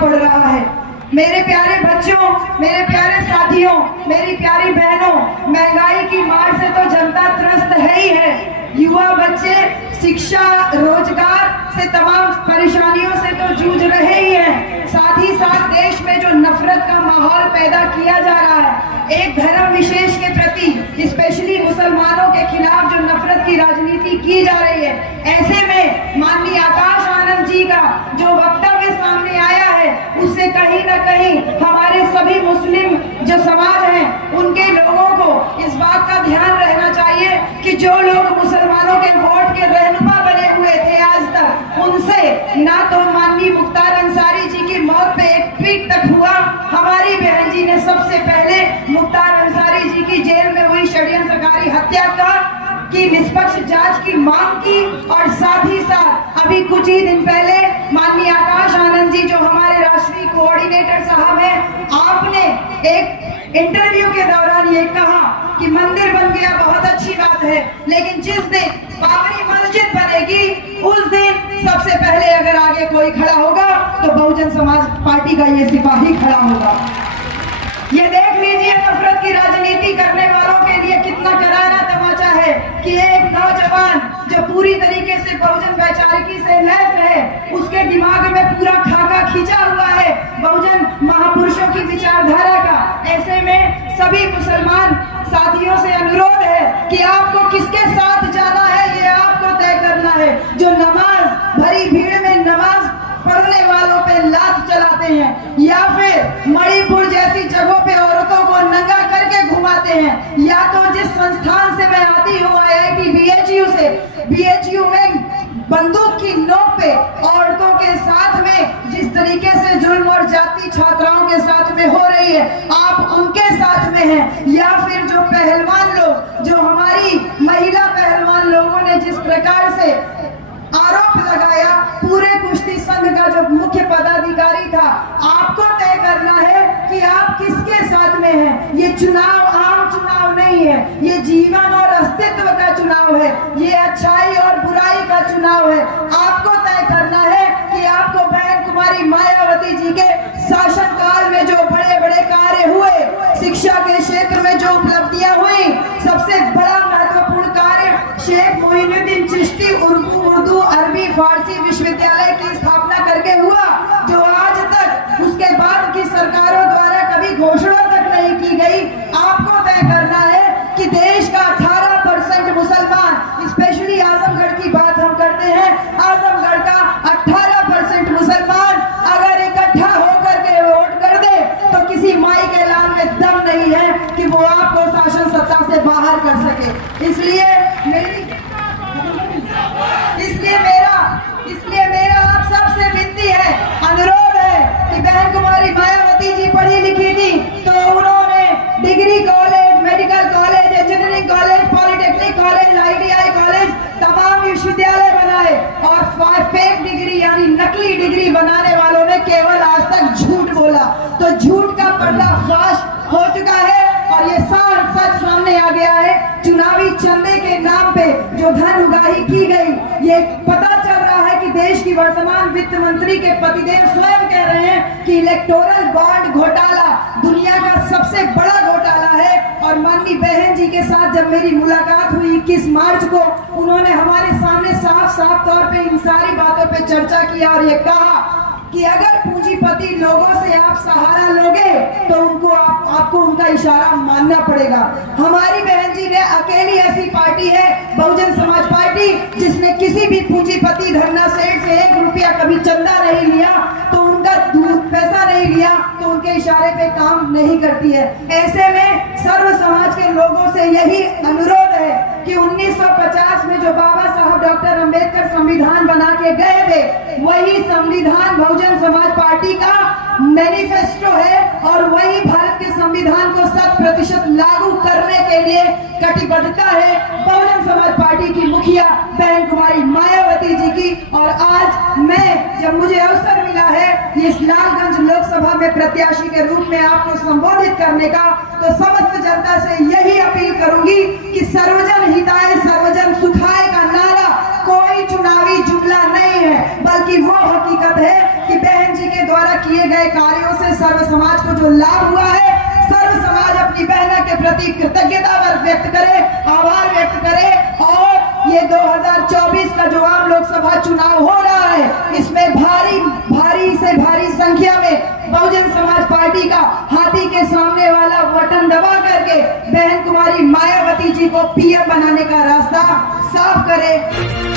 पड़ रहा है। मेरे प्यारे बच्चों, मेरे प्यारे साथियों, मेरी प्यारी बहनों, महंगाई की मार से तो जनता त्रस्त है ही है। युवा बच्चे शिक्षा, रोजगार से तमाम परेशानियों से तो जूझ रहे ही हैं। साथ ही साथ देश में जो नफरत का माहौल पैदा किया जा रहा है, एक धर्म विशेष के प्रति, स्पेशली मुसलमानों के खिलाफ जो नफरत की राजनीति की जा रही है, ऐसे में माननीय आकाश आनंद जी का जो वक्तव्य सामने आया है, उससे कहीं ना कहीं हमारे सभी मुस्लिम जो समाज हैं, उनके लोगों को इस बात का ध्यान रहना चाहिए कि जो लोग मुसलमानों के वोट के रहनुमा बने हुए थे आज तक, उनसे ना तो माननीय मुख्तार अंसारी जी की मौत पे एक ट्वीट तक हुआ। हमारी बहन जी ने सबसे पहले मुख्तार अंसारी जी की जेल में हुई षड्यंत्रकारी हत्या की निष्पक्ष जांच की मांग की, और साथ ही साथ अभी कुछ ही दिन पहले माननीय आकाश आनंद जी जो हमारे राष्ट्रीय कोऑर्डिनेटर साहब हैं, आपने एक इंटरव्यू के दौरान ये कहा कि मंदिर बन गया बहुत अच्छी बात है, लेकिन जिस दिन बाबरी मस्जिद बनेगी उस दिन सबसे पहले अगर आगे कोई खड़ा होगा तो बहुजन समाज पार्टी का ये सिपाही खड़ा होगा। ये देख लीजिए नफरत की राजनीति करने वालों के लिए कितना करारा तमाचा है कि एक नौजवान जो पूरी तरीके से बहुजन वैचारिकी से लैस है, उसके दिमाग में पूरा खाका खींचा हुआ है बहुजन महापुरुषों की विचारधारा का। ऐसे में सभी मुसलमान साथियों से अनुरोध है कि आपको किसके साथ जाना है ये आपको तय करना है। जो नमाज भरी भीड़ में नमाज पढ़ने वालों पे लात चलाते हैं, या फिर मणिपुर जैसी जगहों पे औरतों को नंगा करके घुमाते हैं, या तो जिस संस्थान से मैं आती हूँ IIT BHU से, BHU में बंदूक की नोक पे औरतों के साथ में जिस तरीके से जुल्म और जाति छात्राओं के साथ में हो रही है, आप उनके साथ में हैं। या फिर जो पहलवान लोग, जो हमारी महिला पहलवान लोगों ने जिस प्रकार से आरोप लगाया, पूरे कुश्ती संघ का जो मुख्य पदाधिकारी था, आपको तय करना है कि आप किसके साथ में हैं। ये चुनाव आम चुनाव नहीं है, ये जीवन और अस्तित्व का चुनाव है, ये अच्छाई और बुराई का चुनाव है। आपको तय करना है कि आपको बहन कुमारी मायावती जी के शासनकाल में जो बड़े बड़े कार्य हुए, शिक्षा के क्षेत्र में जो उपलब्धियां हुई, सबसे बड़ा महत्वपूर्ण कार्य शेख मोइनुद्दीन चिश्ती उर्दू अरबी फारसी विश्वविद्यालय की स्थापना करके हुआ, जो आज तक उसके बाद की सरकारों द्वारा कभी घोषणा तक नहीं की गई। आपको तय करना है कि देश का 18% मुसलमान, स्पेशली आजमगढ़ की बात हम करते हैं, आजमगढ़ का 18% मुसलमान अगर इकट्ठा होकर के वोट कर दे तो किसी माई के लाल में दम नहीं है कि वो आपको शासन सत्ता से बाहर कर सके। इसलिए मेरा आप सबसे विनती है, अनुरोध है कि बहन कुमारी मायावती जी पढ़ी लिखी थी, तो उन्होंने degree college, medical college, engineering college, polytechnic college, ITI college, तमाम विश्वविद्यालय बनाए, और फेक डिग्री यानी नकली डिग्री बनाने वालों ने केवल आज तक झूठ बोला। तो झूठ का पर्दाफाश हो चुका है और ये साफ सच सामने आ गया है। चुनावी चंदे के नाम पे जो धन उगाही की गई, ये पता चल रहा है कि देश की वर्तमान वित्त मंत्री के पतिदेव स्वयं कह रहे हैं कि इलेक्टोरल बॉन्ड घोटाला दुनिया का सबसे बड़ा घोटाला है। और माननीय बहन जी के साथ जब मेरी मुलाकात हुई 21 मार्च को, उन्होंने हमारे सामने साफ साफ तौर पे इन सारी बातों पे चर्चा किया और ये कहा कि अगर पूंजीपति लोगों से आप सहारा लोगे तो उनको आपको उनका इशारा मानना पड़ेगा। हमारी बहन जी ने अकेली ऐसी पार्टी है बहुजन समाज पार्टी जिसने किसी भी पूंजीपति धरना सेठ से 1 रुपया कभी चंदा नहीं लिया, तो उनका पैसा नहीं लिया तो उनके इशारे पे काम नहीं करती है। ऐसे में सर्व समाज के लोगों से यही अनुरोध है कि 1950 में जो बाबा साहब डॉक्टर अंबेडकर संविधान बना के गए थे, वही संविधान बहुजन समाज पार्टी का मैनिफेस्टो है और वही भारत के संविधान को 100% लागू करने के लिए कटिबद्धता है बहुजन समाज पार्टी की मुखिया बहन कुमारी मायावती जी की। और आज मैं जब मुझे अवसर मिला है इस लालगंज लोकसभा में प्रत्याशी के रूप में आपको संबोधित करने का, तो समस्त जनता से यही अपील करूंगी कि सर्वजन हिताय सर्वजन सुखाय का नारा कोई चुनावी जुमला नहीं है, बल्कि वो हकीकत है कि बहन जी के द्वारा किए गए गए कार्यों से सर्व समाज को जो लाभ हुआ है, सर्व समाज अपनी बहना के प्रति कृतज्ञता व्यक्त करे, आभार व्यक्त करे। और ये 2024 का जो आम लोकसभा चुनाव हो रहा है, इसमें भारी से भारी संख्या में बहुजन समाज पार्टी का हाथी के सामने वाला बटन दबा करके बहन कुमारी मायावती जी को पीएम बनाने का रास्ता साफ करे।